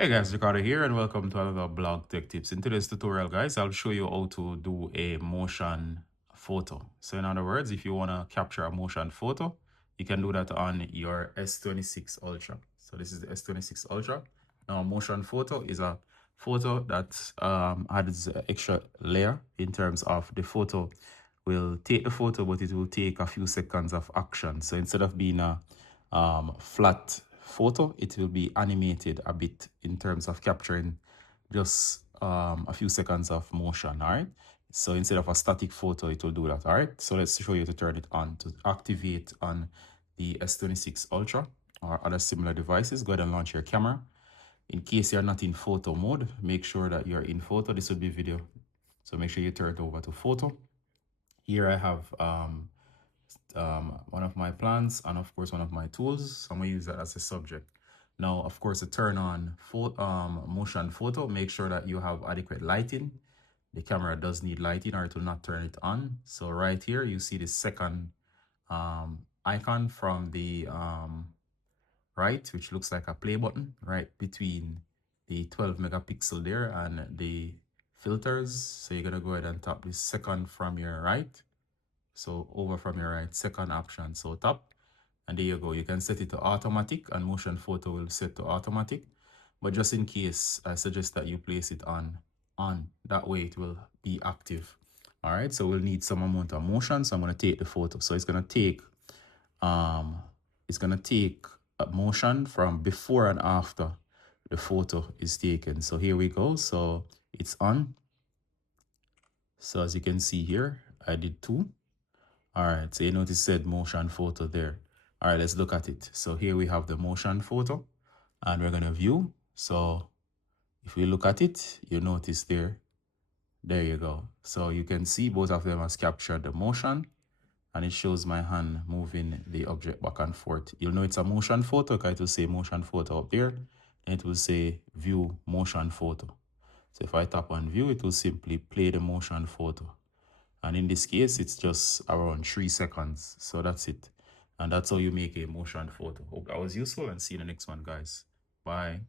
Hey guys, Ricardo here and welcome to another blog tech tips. In today's tutorial guys, I'll show you how to do a motion photo. So in other words, if you want to capture a motion photo, you can do that on your S26 Ultra. So this is the S26 Ultra. Now motion photo is a photo that adds an extra layer in terms of the photo will take the photo, but it will take a few seconds of action. So instead of being a flat photo, it will be animated a bit in terms of capturing just a few seconds of motion. All right, so instead of a static photo, it will do that. All right, so let's show you to turn it on. To activate on the S26 Ultra or other similar devices, go ahead and launch your camera. In case you're not in photo mode, make sure that you're in photo. This would be video, so make sure you turn it over to photo. Here I have one of my plants and of course one of my tools. So I'm gonna use that as a subject. Now, of course, to turn on motion photo, make sure that you have adequate lighting. The camera does need lighting or it will not turn it on. So right here, you see the second icon from the right, which looks like a play button right between the 12 megapixel there and the filters. So you're gonna go ahead and tap the second from your right. So over from your right, second option, so tap, and there you go. You can set it to automatic and motion photo will set to automatic. But just in case, I suggest that you place it on. That way it will be active. All right, so we'll need some amount of motion. So I'm gonna take the photo. So it's gonna take a motion from before and after the photo is taken. So here we go. So it's on. So as you can see here, I did 2. All right, so you notice said motion photo there. All right, let's look at it. So here we have the motion photo and we're gonna view. So if we look at it, you notice there you go. So you can see both of them has captured the motion and it shows my hand moving the object back and forth. You'll know it's a motion photo because it will say motion photo up there and it will say view motion photo. So if I tap on view, it will simply play the motion photo. And in this case, it's just around 3 seconds. So that's it. And that's how you make a motion photo. Hope that was useful and see you in the next one, guys. Bye.